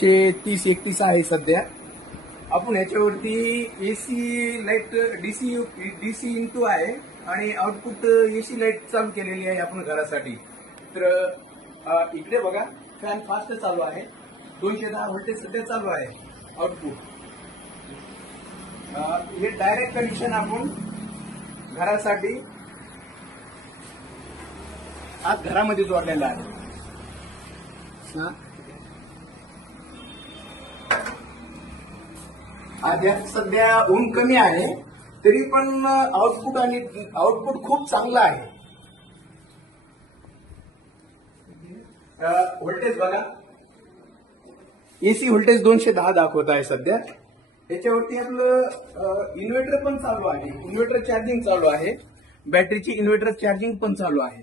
30-31 आहे सध्या. आपण याच्यावरती एसी लाईट डीसी इनटू आहे आणि आउटपुट एसी लाईट चालू केलेली आहे आपण घरासाठी. तर इकडे बघा फॅन फास्ट चालू आहे, 210 व्होल्टेज सध्या चालू आहे आउटपुट. हे डायरेक्ट कनेक्शन आपण घरासाठी आज घरामध्ये जोडलेला आहे. आज सध्या ऊन कमी आहे तरी पण आउटपुट खूप चांगलं आहे. व्होल्टेज बघा, एसी व्होल्टेज 210 दाखवत आहे सध्या. याच्यावरती आपलं इन्व्हर्टर पण चालू आहे, इन्व्हर्टर चार्जिंग चालू आहे, बॅटरीची इन्व्हर्टर चार्जिंग पण चालू आहे.